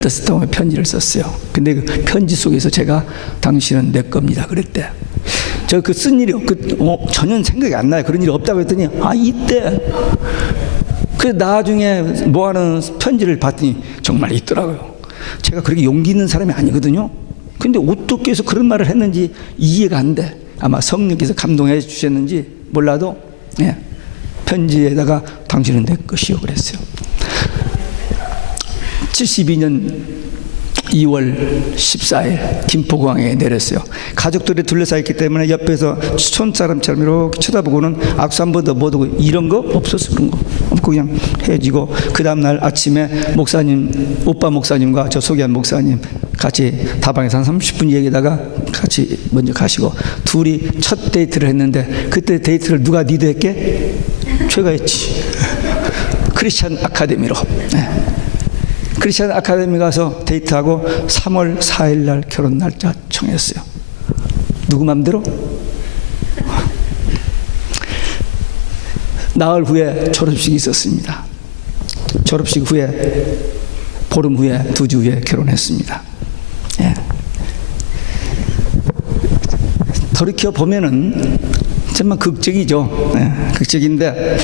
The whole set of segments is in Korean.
뜻했다고 편지를 썼어요. 근데 그 편지 속에서 제가 당신은 내 겁니다 그랬대. 제가 그 쓴 일이 전혀 생각이 안 나요. 그런 일이 없다고 했더니 이때 그 나중에 뭐하는 편지를 봤더니 정말 있더라고요. 제가 그렇게 용기 있는 사람이 아니거든요. 근데 어떻게 해서 그런 말을 했는지 이해가 안 돼. 아마 성령께서 감동해 주셨는지 몰라도 편지에다가 당신은 내 것이요 그랬어요. 72년 2월 14일 김포공항에 내렸어요. 가족들이 둘러싸였기 때문에 옆에서 촌사람처럼 이렇게 쳐다보고는 악수 한 번도 못 하고 이런 거 없었어. 그런 거 없고 그냥 헤어지고, 그 다음날 아침에 목사님, 오빠 목사님과 저 소개한 목사님 같이 다방에서 한 30분 얘기하다가 같이 먼저 가시고, 둘이 첫 데이트를 했는데 그때 데이트를 누가 리드했게? 최가 했지. 크리스찬 아카데미로. 크리스찬 아카데미 가서 데이트하고 3월 4일 날 결혼 날짜 정했어요. 누구 맘대로? 나흘 후에 졸업식이 있었습니다. 졸업식 후에 보름 후에 2주 후에 결혼했습니다. 돌이켜 보면은 정말 극적이죠. 극적인데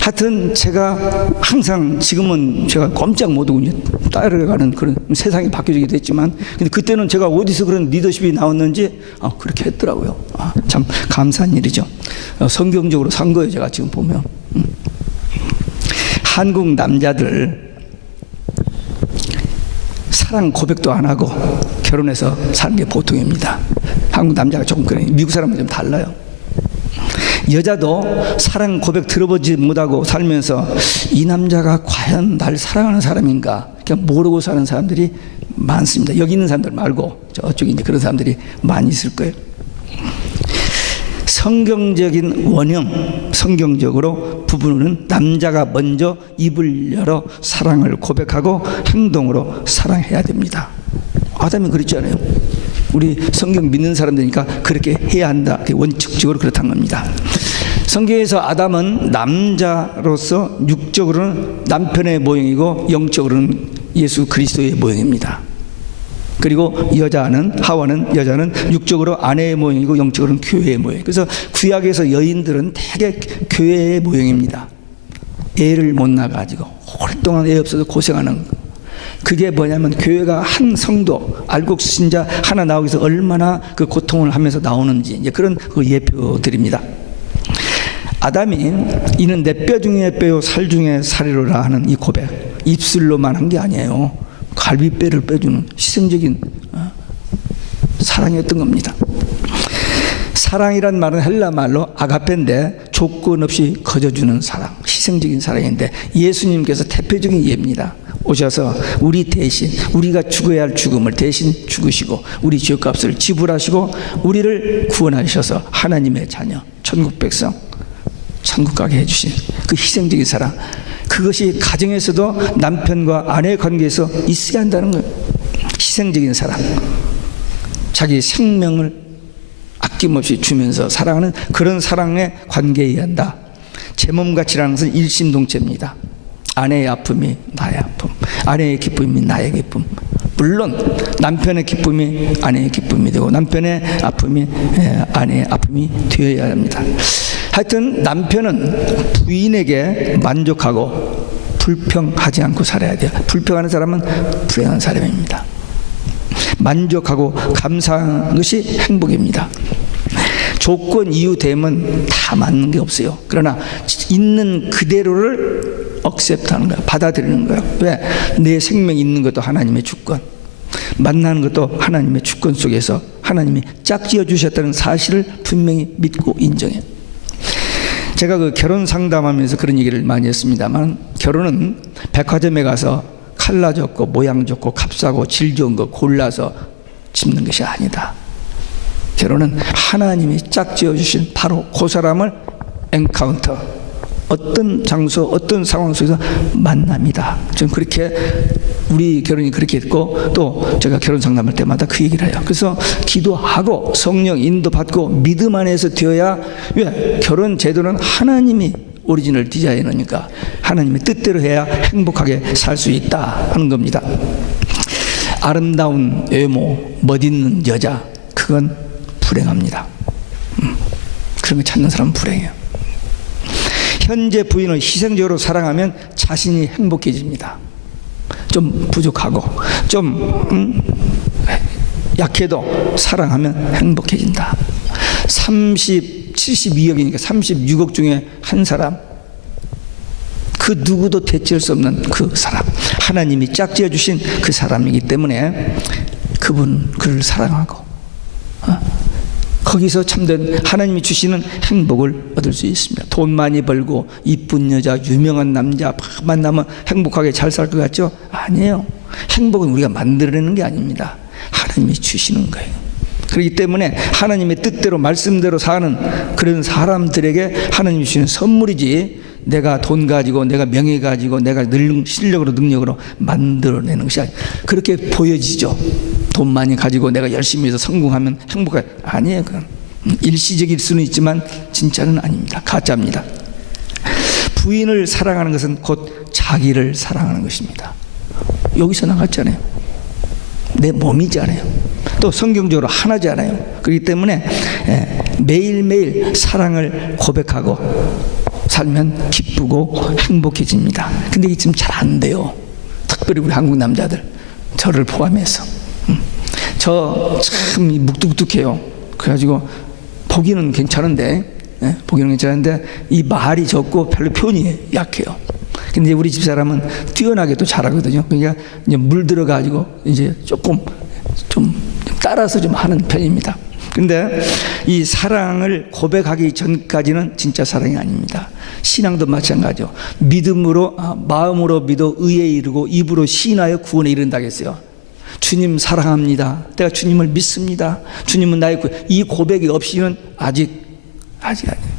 하여튼 제가 항상, 지금은 제가 꼼짝 못하고 따라가는 그런 세상이 바뀌어지기도 했지만, 근데 그때는 제가 어디서 그런 리더십이 나왔는지 그렇게 했더라고요. 참 감사한 일이죠. 성경적으로 산 거예요. 제가 지금 보면 한국 남자들 사랑 고백도 안 하고 결혼해서 사는 게 보통입니다. 한국 남자가 조금 그래요. 미국 사람은 좀 달라요. 여자도 사랑 고백 들어보지 못하고 살면서 이 남자가 과연 날 사랑하는 사람인가 그냥 모르고 사는 사람들이 많습니다. 여기 있는 사람들 말고 저쪽에 이제 그런 사람들이 많이 있을 거예요. 성경적인 원형, 성경적으로 부부는 남자가 먼저 입을 열어 사랑을 고백하고 행동으로 사랑해야 됩니다. 아담이 그랬잖아요. 우리 성경 믿는 사람들이니까 그렇게 해야 한다. 원칙적으로 그렇다는 겁니다. 성경에서 아담은 남자로서 육적으로는 남편의 모형이고 영적으로는 예수 그리스도의 모형입니다. 그리고 하와는 여자는 육적으로 아내의 모형이고 영적으로는 교회의 모형. 그래서 구약에서 여인들은 대개 교회의 모형입니다. 애를 못 낳아가지고 오랫동안 애 없어서 고생하는 거. 그게 뭐냐면 교회가 한 성도, 알곡 신자 하나 나오기 위해서 얼마나 그 고통을 하면서 나오는지, 이제 그런 그 예표들입니다. 아담이 이는 내 뼈 중에 뼈요 살 중에 살이로라 하는 이 고백, 입술로만 한 게 아니에요. 갈비뼈를 빼주는 희생적인 사랑이었던 겁니다. 사랑이란 말은 헬라 말로 아가페인데 조건 없이 거저주는 사랑, 희생적인 사랑인데 예수님께서 대표적인 예입니다. 오셔서 우리 대신, 우리가 죽어야 할 죽음을 대신 죽으시고 우리 죄값을 지불하시고 우리를 구원하셔서 하나님의 자녀, 천국 백성, 천국 가게 해주신 그 희생적인 사랑, 그것이 가정에서도 남편과 아내의 관계에서 있어야 한다는 거예요. 희생적인 사랑, 자기 생명을 아낌없이 주면서 사랑하는 그런 사랑의 관계여야 한다. 제 몸같이라는 것은 일심동체입니다. 아내의 아픔이 나의 아픔, 아내의 기쁨이 나의 기쁨. 물론 남편의 기쁨이 아내의 기쁨이 되고 남편의 아픔이 아내의 아픔이 되어야 합니다. 하여튼 남편은 부인에게 만족하고 불평하지 않고 살아야 돼요. 불평하는 사람은 불행한 사람입니다. 만족하고 감사하는 것이 행복입니다. 조건 이유 되면 다 맞는 게 없어요. 그러나 있는 그대로를 억셉트하는 거야. 받아들이는 거야. 왜? 내 생명이 있는 것도 하나님의 주권, 만나는 것도 하나님의 주권 속에서 하나님이 짝지어 주셨다는 사실을 분명히 믿고 인정해. 제가 그 결혼 상담하면서 그런 얘기를 많이 했습니다만, 결혼은 백화점에 가서 칼라 좋고 모양 좋고 값싸고 질 좋은 거 골라서 집는 것이 아니다. 결혼은 하나님이 짝지어 주신 바로 그 사람을 엔카운터, 어떤 장소, 어떤 상황 속에서 만납니다. 저는 그렇게, 우리 결혼이 그렇게 했고, 또 제가 결혼 상담할 때마다 그 얘기를 해요. 그래서 기도하고 성령 인도받고 믿음 안에서 되어야, 왜? 결혼 제도는 하나님이 오리지널 디자이너니까 하나님의 뜻대로 해야 행복하게 살 수 있다 하는 겁니다. 아름다운 외모, 멋있는 여자, 그건 불행합니다. 그런 거 찾는 사람은 불행해요. 현재 부인을 희생적으로 사랑하면 자신이 행복해집니다. 좀 부족하고 좀 약해도 사랑하면 행복해진다. 72억이니까 36억 중에 한 사람, 그 누구도 대체할 수 없는 그 사람, 하나님이 짝지어 주신 그 사람이기 때문에 그를 사랑하고 거기서 참된 하나님이 주시는 행복을 얻을 수 있습니다. 돈 많이 벌고 이쁜 여자, 유명한 남자 만나면 행복하게 잘 살 것 같죠? 아니에요. 행복은 우리가 만들어내는 게 아닙니다. 하나님이 주시는 거예요. 그렇기 때문에 하나님의 뜻대로 말씀대로 사는 그런 사람들에게 하나님이 주시는 선물이지, 내가 돈 가지고 내가 명예 가지고 내가 실력으로 능력으로 만들어내는 것이 그렇게 보여지죠. 돈 많이 가지고 내가 열심히 해서 성공하면 행복해. 아니에요. 그건 일시적일 수는 있지만 진짜는 아닙니다. 가짜입니다. 부인을 사랑하는 것은 곧 자기를 사랑하는 것입니다. 여기서 나갔잖아요. 내 몸이잖아요. 또 성경적으로 하나잖아요. 그렇기 때문에 매일매일 사랑을 고백하고 살면 기쁘고 행복해집니다. 근데 이게 지금 잘 안 돼요. 특별히 우리 한국 남자들, 저를 포함해서. 저 참 묵뚝뚝해요. 그래가지고 보기는 괜찮은데, 보기는 괜찮은데 이 말이 적고 별로 표현이 약해요. 근데 우리 집사람은 뛰어나게 또 잘하거든요. 그러니까 이제 물 들어가지고 이제 조금 좀 따라서 좀 하는 편입니다. 근데 이 사랑을 고백하기 전까지는 진짜 사랑이 아닙니다. 신앙도 마찬가지죠. 믿음으로, 마음으로 믿어 의에 이르고 입으로 시인하여 구원에 이른다 했어요. 주님 사랑합니다. 내가 주님을 믿습니다. 주님은 나의 구원. 이 고백이 없이는 아직 아니에요.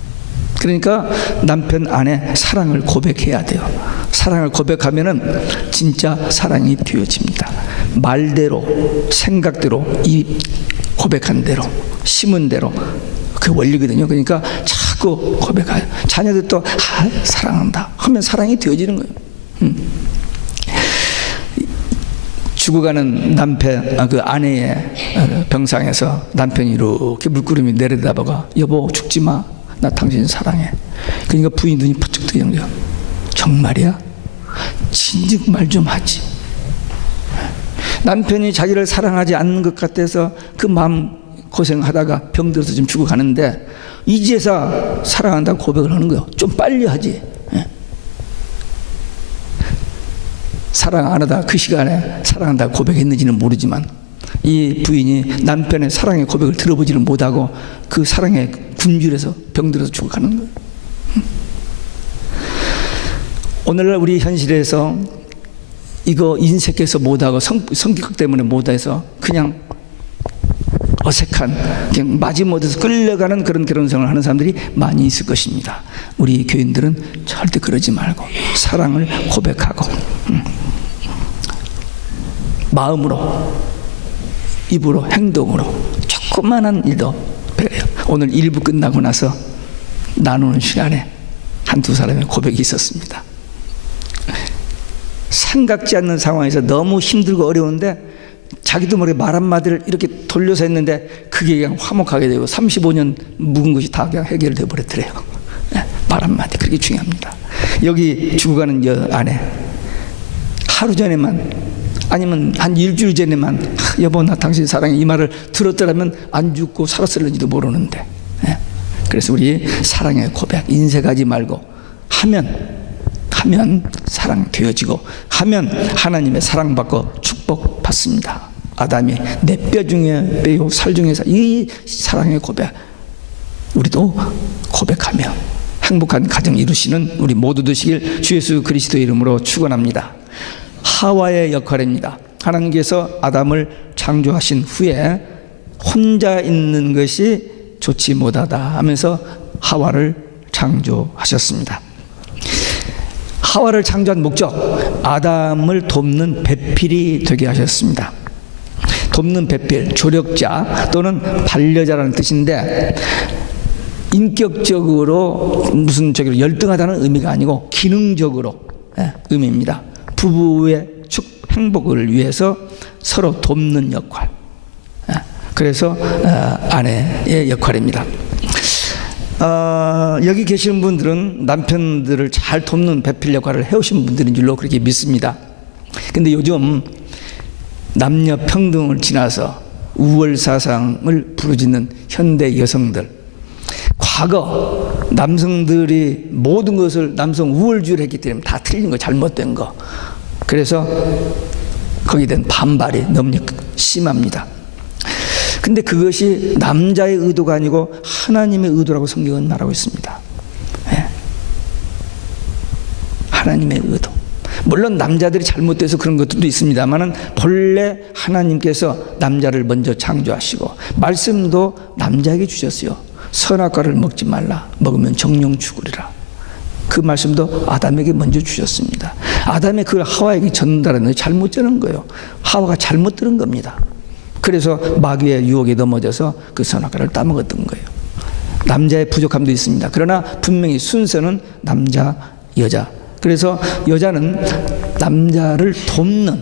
그러니까 남편 아내 사랑을 고백해야 돼요. 사랑을 고백하면은 진짜 사랑이 되어집니다. 말대로, 생각대로, 이 고백한 대로, 심은 대로, 그 원리거든요. 그러니까 자꾸 고백해요. 자녀들 또 사랑한다 하면 사랑이 되어지는 거예요. 죽어가는 남편, 그 아내의 병상에서 남편이 이렇게 물끄러미 내려다보고, 여보 죽지 마, 나 당신 사랑해. 그러니까 부인 눈이 펄쩍 뜨는 거예요. 정말이야? 진즉 말 좀 하지. 남편이 자기를 사랑하지 않는 것 같아서 그 마음 고생하다가 병들어서 지금 죽어가는데 이제서 사랑한다고 고백을 하는 거예요. 좀 빨리 하지. 사랑 안 하다 그 시간에 사랑한다고 고백했는지는 모르지만 이 부인이 남편의 사랑의 고백을 들어보지를 못하고 그 사랑에 굶주려서 병들어서 죽어가는 거예요. 오늘날 우리 현실에서 이거 인색해서 못하고 성격 때문에 못해서 그냥 어색한, 그냥 마지못해서 끌려가는 그런 결혼생활을 하는 사람들이 많이 있을 것입니다. 우리 교인들은 절대 그러지 말고 사랑을 고백하고 마음으로, 입으로, 행동으로 조그만한 일도 배려요. 오늘 1부 끝나고 나서 나누는 시간에 한두 사람의 고백이 있었습니다. 생각지 않는 상황에서 너무 힘들고 어려운데 자기도 모르게 말 한마디를 이렇게 돌려서 했는데 그게 그냥 화목하게 되고 35년 묵은 것이 다 그냥 해결되어 버렸더래요. 말 한마디 그렇게 중요합니다. 여기 죽어가는 여 아내, 하루 전에만 아니면 한 일주일 전에만 여보 나 당신 사랑해 이 말을 들었더라면 안 죽고 살았을는지도 모르는데, 그래서 우리 사랑의 고백 인색하지 말고 하면 사랑 되어지고, 하면 하나님의 사랑받고 축복받습니다. 아담이 내 뼈 중에 뼈요 살 중에서 이 사랑의 고백 우리도 고백하며 행복한 가정 이루시는 우리 모두 되시길 주 예수 그리스도의 이름으로 축원합니다. 하와의 역할입니다. 하나님께서 아담을 창조하신 후에 혼자 있는 것이 좋지 못하다 하면서 하와를 창조하셨습니다. 하와를 창조한 목적, 아담을 돕는 배필이 되게 하셨습니다. 돕는 배필, 조력자 또는 반려자라는 뜻인데 인격적으로 무슨 저기 열등하다는 의미가 아니고 기능적으로 의미입니다. 부부의 행복을 위해서 서로 돕는 역할. 그래서 아내의 역할입니다. 여기 계시는 분들은 남편들을 잘 돕는 배필 역할을 해오신 분들인 줄로 그렇게 믿습니다. 근데 요즘 남녀 평등을 지나서 우월 사상을 부르짖는 현대 여성들, 과거 남성들이 모든 것을 남성 우월주의를 했기 때문에 다 틀린 거, 잘못된 거, 그래서 거기에 대한 반발이 너무 심합니다. 근데 그것이 남자의 의도가 아니고 하나님의 의도라고 성경은 말하고 있습니다. 하나님의 의도. 물론 남자들이 잘못돼서 그런 것들도 있습니다만은 본래 하나님께서 남자를 먼저 창조하시고 말씀도 남자에게 주셨어요. 선악과를 먹지 말라. 먹으면 정령 죽으리라. 그 말씀도 아담에게 먼저 주셨습니다. 아담이 그걸 하와에게 전달했는데 잘못 전한 거예요. 하와가 잘못 들은 겁니다. 그래서 마귀의 유혹에 넘어져서 그 선악과를 따먹었던 거예요. 남자의 부족함도 있습니다. 그러나 분명히 순서는 남자, 여자. 그래서 여자는 남자를 돕는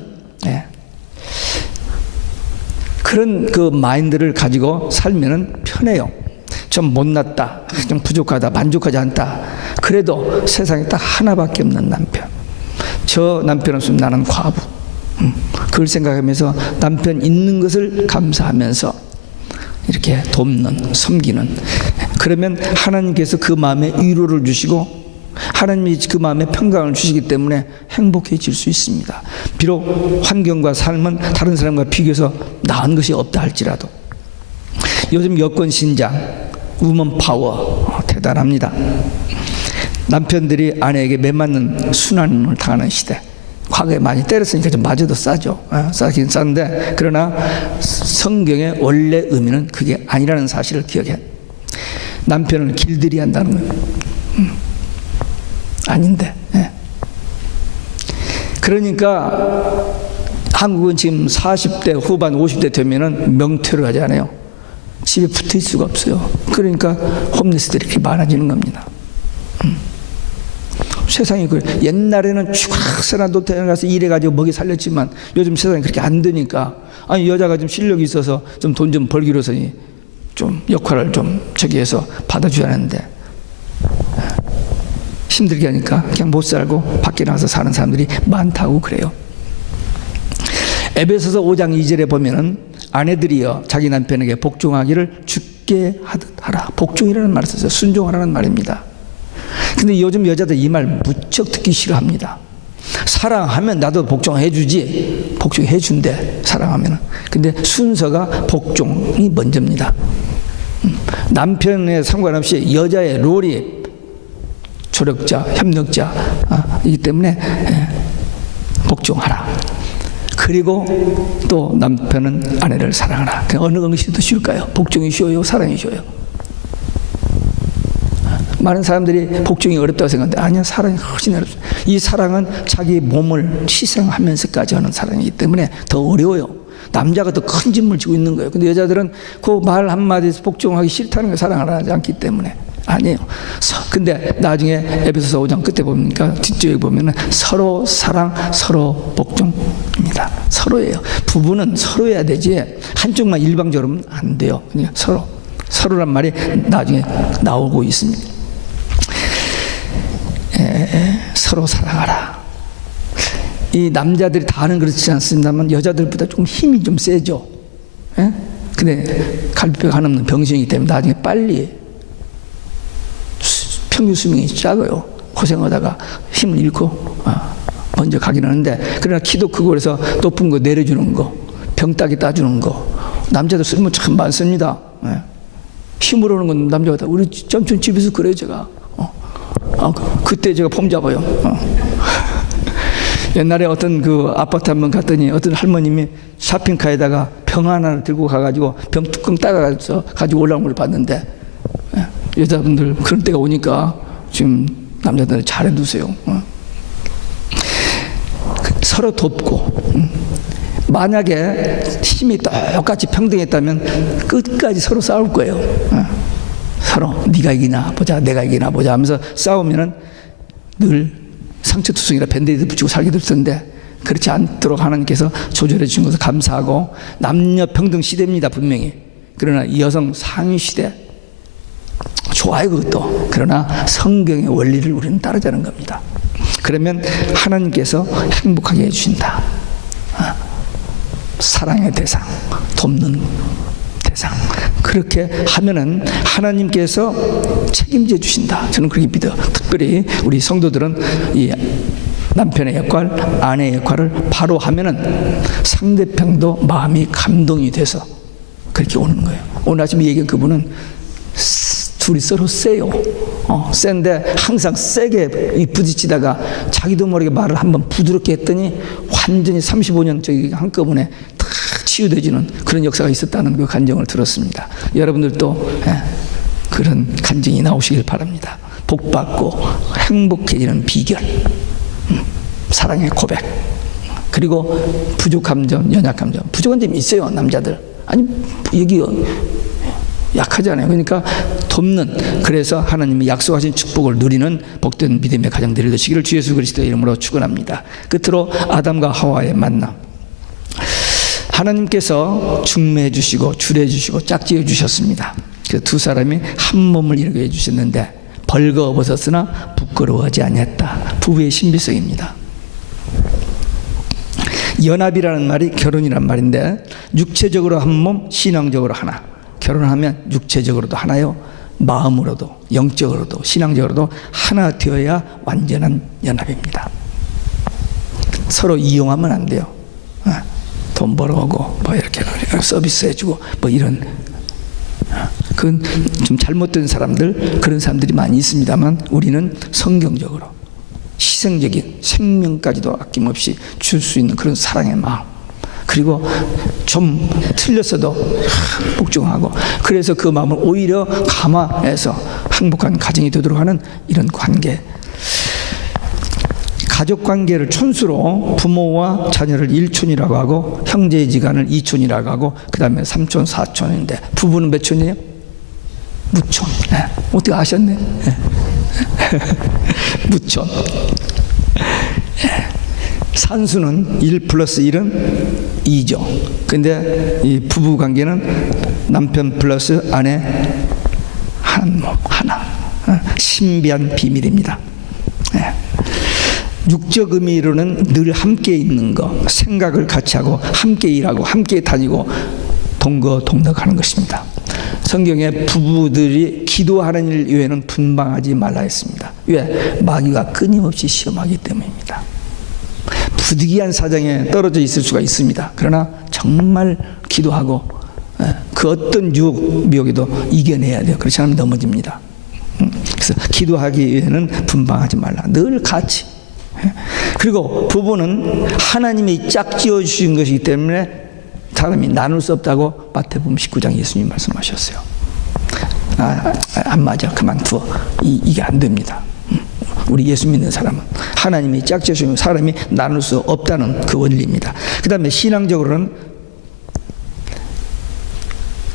그런 그 마인드를 가지고 살면은 편해요. 좀 못났다, 좀 부족하다, 만족하지 않다. 그래도 세상에 딱 하나밖에 없는 남편. 저 남편 없으면 나는 과부. 그걸 생각하면서 남편 있는 것을 감사하면서 이렇게 돕는, 섬기는. 그러면 하나님께서 그 마음에 위로를 주시고 하나님이 그 마음에 평강을 주시기 때문에 행복해질 수 있습니다. 비록 환경과 삶은 다른 사람과 비교해서 나은 것이 없다 할지라도 요즘 여권 신장, 우먼 파워 대단합니다. 남편들이 아내에게 매맞는 순환을 당하는 시대. 과거에 많이 때렸으니까 좀 맞아도 싸죠. 싸긴 싼데 그러나 성경의 원래 의미는 그게 아니라는 사실을 기억해. 남편을 길들이 한다는 거예요. 아닌데. 그러니까 한국은 지금 40대 후반 50대 되면은 명퇴를 하지 않아요. 집에 붙어 있을 수가 없어요. 그러니까 홈리스들이 이렇게 많아지는 겁니다. 세상이 그래. 옛날에는 추락스러운 노태에 가서 일해가지고 먹이 살렸지만 요즘 세상이 그렇게 안 되니까 아니 여자가 좀 실력이 있어서 좀 돈 좀 벌기로서니 좀 역할을 좀 저기 해서 받아줘야 하는데 힘들게 하니까 그냥 못 살고 밖에 나가서 사는 사람들이 많다고 그래요. 에베소서 5장 2절에 보면은 아내들이여 자기 남편에게 복종하기를 죽게 하듯 하라. 복종이라는 말을 써서 순종하라는 말입니다. 근데 요즘 여자들 이 말 무척 듣기 싫어합니다. 사랑하면 나도 복종해 주지. 복종해 준대, 사랑하면은. 근데 순서가 복종이 먼저입니다. 남편에 상관없이 여자의 롤이 조력자, 협력자이기 때문에 복종하라. 그리고 또 남편은 아내를 사랑하라. 어느 것이 더 쉬울까요? 복종이 쉬워요? 사랑이 쉬워요? 많은 사람들이 복종이 어렵다고 생각하는데 아니야, 사랑이 훨씬 어렵습니다. 이 사랑은 자기 몸을 희생하면서까지 하는 사랑이기 때문에 더 어려워요. 남자가 더 큰 짐을 지고 있는 거예요. 근데 여자들은 그 말 한마디에서 복종하기 싫다는 걸 사랑을 하지 않기 때문에 아니에요. 근데 나중에 에베소서 5장 끝에 보니까 뒤쪽에 보면은 서로 사랑, 서로 복종입니다. 서로예요. 부부는 서로여야 되지 한쪽만 일방적으로는 안 돼요. 그냥 서로란 말이 나중에 나오고 있습니다. 서로 사랑하라. 이 남자들이 다는 그렇지 않습니다만 여자들보다 조금 힘이 좀 세죠. 근데 갈비뼈가 하나 없는 병신이기 때문에 나중에 빨리 평균 수명이 작아요. 고생하다가 힘을 잃고 먼저 가긴 하는데 그러나 키도 크고 그래서 높은 거 내려주는 거, 병 따기 따주는 거 남자들 쓰면 참 많습니다. 힘으로 오는 건 남자가 다 우리 점촌 집에서 그래요. 제가 그때 제가 폼 잡아요. 옛날에 어떤 그 아파트 한번 갔더니 어떤 할머님이 샤핑카에다가 병 하나를 들고 가가지고 병 뚜껑 따가서 가지고 올라온 걸 봤는데 여자분들 그런 때가 오니까 지금 남자들은 잘해두세요. 서로 돕고 만약에 힘이 똑같이 평등했다면 끝까지 서로 싸울 거예요. 서로 네가 이기나 보자, 내가 이기나 보자 하면서 싸우면은 늘 상처투성이라 밴데이드 붙이고 살게 될 텐데, 그렇지 않도록 하나님께서 조절해 주신 것을 감사하고, 남녀 평등 시대입니다 분명히. 그러나 이 여성 상위 시대 좋아요 그것도. 그러나 성경의 원리를 우리는 따르자는 겁니다. 그러면 하나님께서 행복하게 해주신다. 사랑의 대상, 돕는 대상, 그렇게 하면은 하나님께서 책임져 주신다. 저는 그렇게 믿어요. 특별히 우리 성도들은 이 남편의 역할, 아내의 역할을 바로 하면은 상대편도 마음이 감동이 돼서 그렇게 오는 거예요. 오늘 아침에 얘기한 그분은 둘이 서로 세요. 센데 항상 세게 부딪히다가 자기도 모르게 말을 한번 부드럽게 했더니 완전히 35년 저기 한꺼번에 다 치유되지는 그런 역사가 있었다는 그 간증을 들었습니다. 여러분들도 그런 간증이 나오시길 바랍니다. 복받고 행복해지는 비결, 사랑의 고백, 그리고 부족한 점, 연약한 점. 부족한 점이 있어요 남자들. 아니 여기 약하잖아요. 그러니까 돕는, 그래서 하나님이 약속하신 축복을 누리는 복된 믿음의 가정들이 되시기를 주 예수 그리스도의 이름으로 축원합니다. 끝으로 아담과 하와의 만남. 하나님께서 중매해 주시고 줄여 주시고 짝지어 주셨습니다. 그 두 사람이 한 몸을 이루게 해 주셨는데 벌거벗었으나 부끄러워하지 아니했다. 부부의 신비성입니다. 연합이라는 말이 결혼이란 말인데, 육체적으로 한 몸, 신앙적으로 하나. 결혼하면 육체적으로도 하나요, 마음으로도, 영적으로도, 신앙적으로도 하나 되어야 완전한 연합입니다. 서로 이용하면 안 돼요. 돈 벌어오고 뭐 이렇게 서비스 해주고 뭐 이런, 그건 좀 잘못된 사람들, 그런 사람들이 많이 있습니다만, 우리는 성경적으로 희생적인, 생명까지도 아낌없이 줄 수 있는 그런 사랑의 마음, 그리고 좀 틀렸어도 복종하고, 그래서 그 마음을 오히려 감화해서 행복한 가정이 되도록 하는 이런 관계. 가족 관계를 촌수로 부모와 자녀를 일촌이라고 하고, 형제지간을 이촌이라고 하고, 그 다음에 삼촌, 사촌인데 부부는 몇 촌이에요? 무촌. 어떻게 아셨네? 무촌. 산수는 1 플러스 1은 2죠. 근데 이 부부 관계는 남편 플러스 아내 한 몸, 하나. 신비한 비밀입니다. 육적 의미로는 늘 함께 있는 거, 생각을 같이 하고 함께 일하고 함께 다니고 동거동락하는 것입니다. 성경에 부부들이 기도하는 일 이외에는 분방하지 말라 했습니다. 왜? 마귀가 끊임없이 시험하기 때문입니다. 부득이한 사정에 떨어져 있을 수가 있습니다. 그러나 정말 기도하고 그 어떤 유혹, 미혹에도 이겨내야 돼요. 그렇지 않으면 넘어집니다. 그래서 기도하기 위해서는 분방하지 말라. 늘 같이. 그리고 부부는 하나님이 짝지어 주신 것이기 때문에 사람이 나눌 수 없다고 마태복음 19장 예수님 말씀하셨어요. 안 맞아, 그만두어. 이게 안 됩니다. 우리 예수 믿는 사람은 하나님이 짝지어 주신 사람이 나눌 수 없다는 그 원리입니다. 그 다음에 신앙적으로는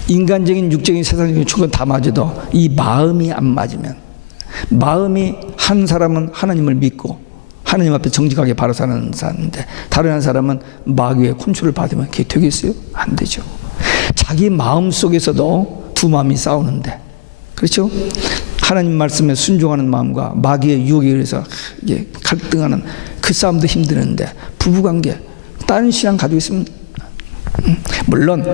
인간적인, 육적인, 세상적인 축은 다 맞아도 이 마음이 안 맞으면, 마음이 한 사람은 하나님을 믿고 하나님 앞에 정직하게 바로 사는 사람인데 다른 한 사람은 마귀의 컨트롤을 받으면 그게 되겠어요? 안 되죠. 자기 마음 속에서도 두 마음이 싸우는데, 그렇죠? 하나님 말씀에 순종하는 마음과 마귀의 유혹에 의해서 갈등하는 그 싸움도 힘드는데, 부부관계 다른 신앙 가지고 있으면, 물론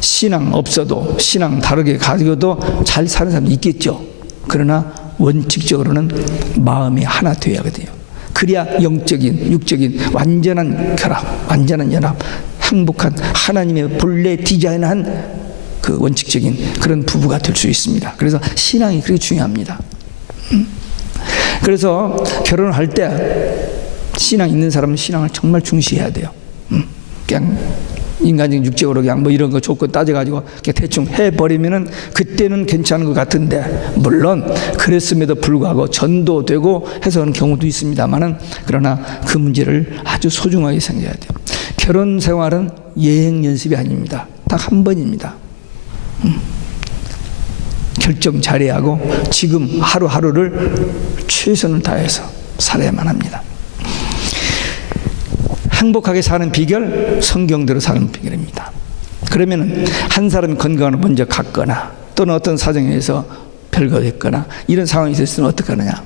신앙 없어도 신앙 다르게 가지고도 잘 사는 사람이 있겠죠. 그러나 원칙적으로는 마음이 하나 되어야 하거든요. 그래야 영적인, 육적인 완전한 결합, 완전한 연합, 행복한 하나님의 본래 디자인한 그 원칙적인 그런 부부가 될 수 있습니다. 그래서 신앙이 그렇게 중요합니다. 그래서 결혼을 할 때 신앙 있는 사람은 신앙을 정말 중시해야 돼요. 그냥 인간적인 육적으로 그냥 뭐 이런 거 조건 따져가지고 그냥 대충 해버리면은 그때는 괜찮은 것 같은데, 물론 그랬음에도 불구하고 전도되고 해서 하는 경우도 있습니다만은, 그러나 그 문제를 아주 소중하게 생각해야 돼요. 결혼 생활은 예행 연습이 아닙니다. 딱 한 번입니다. 결정 잘해야 하고 지금 하루하루를 최선을 다해서 살아야만 합니다. 행복하게 사는 비결, 성경대로 사는 비결입니다. 그러면 한 사람이 건강을 먼저 갖거나 또는 어떤 사정에 의해서 별거 됐거나 이런 상황이 있었으면 어떻게 하느냐.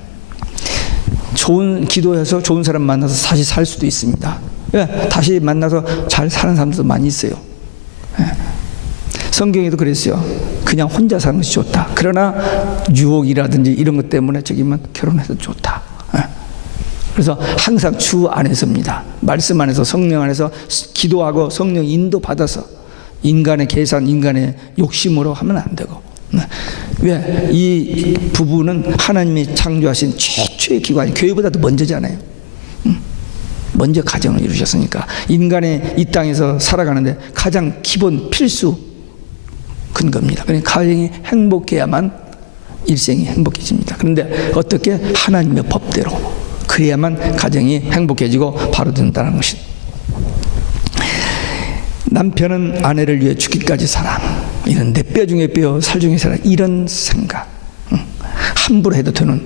좋은 기도해서 좋은 사람 만나서 다시 살 수도 있습니다. 다시 만나서 잘 사는 사람들도 많이 있어요. 성경에도 그랬어요. 그냥 혼자 사는 것이 좋다. 그러나 유혹이라든지 이런 것 때문에 저기면 결혼해서 좋다. 그래서 항상 주 안에서입니다. 말씀 안에서, 성령 안에서 기도하고 성령 인도 받아서 인간의 계산, 인간의 욕심으로 하면 안 되고. 왜? 이 부부는 하나님이 창조하신 최초의 기관이 교회보다도 먼저잖아요. 먼저 가정을 이루셨으니까 인간의 이 땅에서 살아가는데 가장 기본 필수 근거입니다. 그러니까 가정이 행복해야만 일생이 행복해집니다. 그런데 어떻게? 하나님의 법대로 그래야만 가정이 행복해지고 바로 된다는 것입니다. 남편은 아내를 위해 죽기까지 사랑, 이런 내 뼈 중에 뼈, 살 중에 살, 이런 생각. 함부로 해도 되는,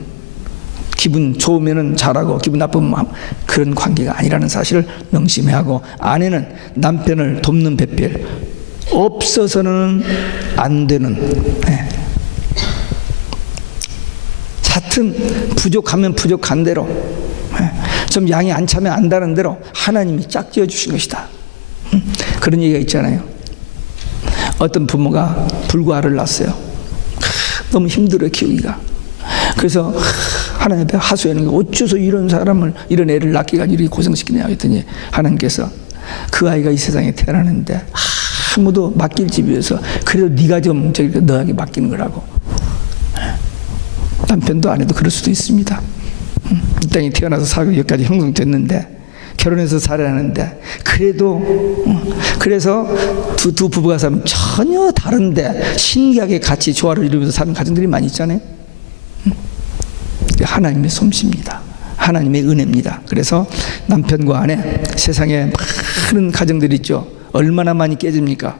기분 좋으면 잘하고 기분 나쁘면 그런 관계가 아니라는 사실을 명심해야 하고, 아내는 남편을 돕는 배필, 없어서는 안 되는, 하여튼 부족하면 부족한 대로, 좀 양이 안 차면 안다는 대로 하나님이 짝지어 주신 것이다. 그런 얘기가 있잖아요. 어떤 부모가 불과를 낳았어요. 너무 힘들어요, 키우기가. 그래서 하나님 앞에 하소연한 게, 어째서 이런 사람을, 이런 애를 낳기가 이렇게 고생시키냐 했더니 하나님께서 그 아이가 이 세상에 태어나는데 아무도 맡길 집이 어서 그래도 네가 좀 저기 너에게 맡기는 거라고. 남편도 아내도 그럴 수도 있습니다. 이 땅에 태어나서 살고 여기까지 형성됐는데, 결혼해서 살아야 하는데, 그래서 두 부부가 살면 전혀 다른데 신기하게 같이 조화를 이루면서 사는 가정들이 많이 있잖아요. 하나님의 솜씨입니다. 하나님의 은혜입니다. 그래서 남편과 아내, 세상에 많은 가정들이 있죠. 얼마나 많이 깨집니까?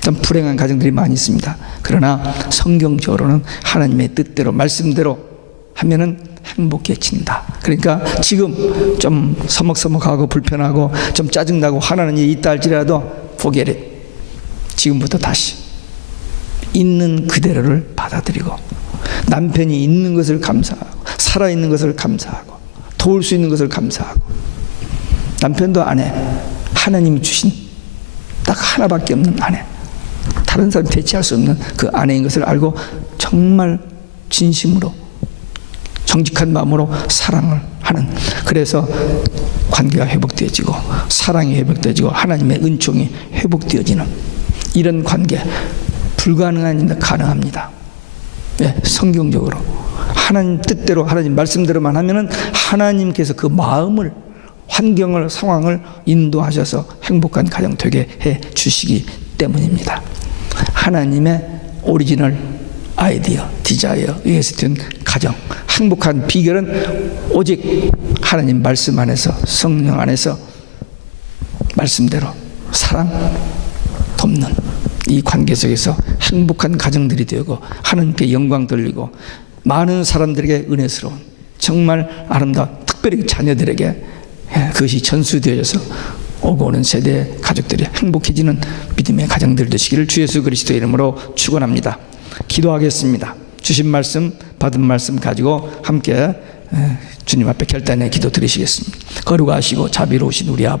참 불행한 가정들이 많이 있습니다. 그러나 성경적으로는 하나님의 뜻대로, 말씀대로 하면은 행복해진다. 그러니까 지금 좀 서먹서먹하고 불편하고 좀 짜증나고 화나는 일이 있다 할지라도 포기해. 지금부터 다시 있는 그대로를 받아들이고, 남편이 있는 것을 감사하고, 살아있는 것을 감사하고, 도울 수 있는 것을 감사하고, 남편도 아내, 하나님이 주신 딱 하나밖에 없는 아내, 다른 사람 대체할 수 없는 그 아내인 것을 알고 정말 진심으로 정직한 마음으로 사랑을 하는, 그래서 관계가 회복되어지고 사랑이 회복되어지고 하나님의 은총이 회복되어지는 이런 관계, 불가능한 일인데 가능합니다. 네, 성경적으로 하나님 뜻대로, 하나님 말씀대로만 하면은 하나님께서 그 마음을, 환경을, 상황을 인도하셔서 행복한 가정 되게 해 주시기 때문입니다. 하나님의 오리지널 아이디어, 디자이어, 위에서 된 가정, 행복한 비결은 오직 하나님 말씀 안에서, 성령 안에서 말씀대로 사랑, 돕는 이 관계 속에서 행복한 가정들이 되고 하나님께 영광 돌리고 많은 사람들에게 은혜스러운, 정말 아름다운, 특별히 자녀들에게 그것이 전수되어져서 오고 오는 세대 가족들이 행복해지는 믿음의 가정들 되시기를 주 예수 그리스도의 이름으로 축원합니다. 기도하겠습니다. 주신 말씀, 받은 말씀 가지고 함께 주님 앞에 결단의 기도 드리시겠습니다. 거룩하시고 자비로우신 우리 아버지,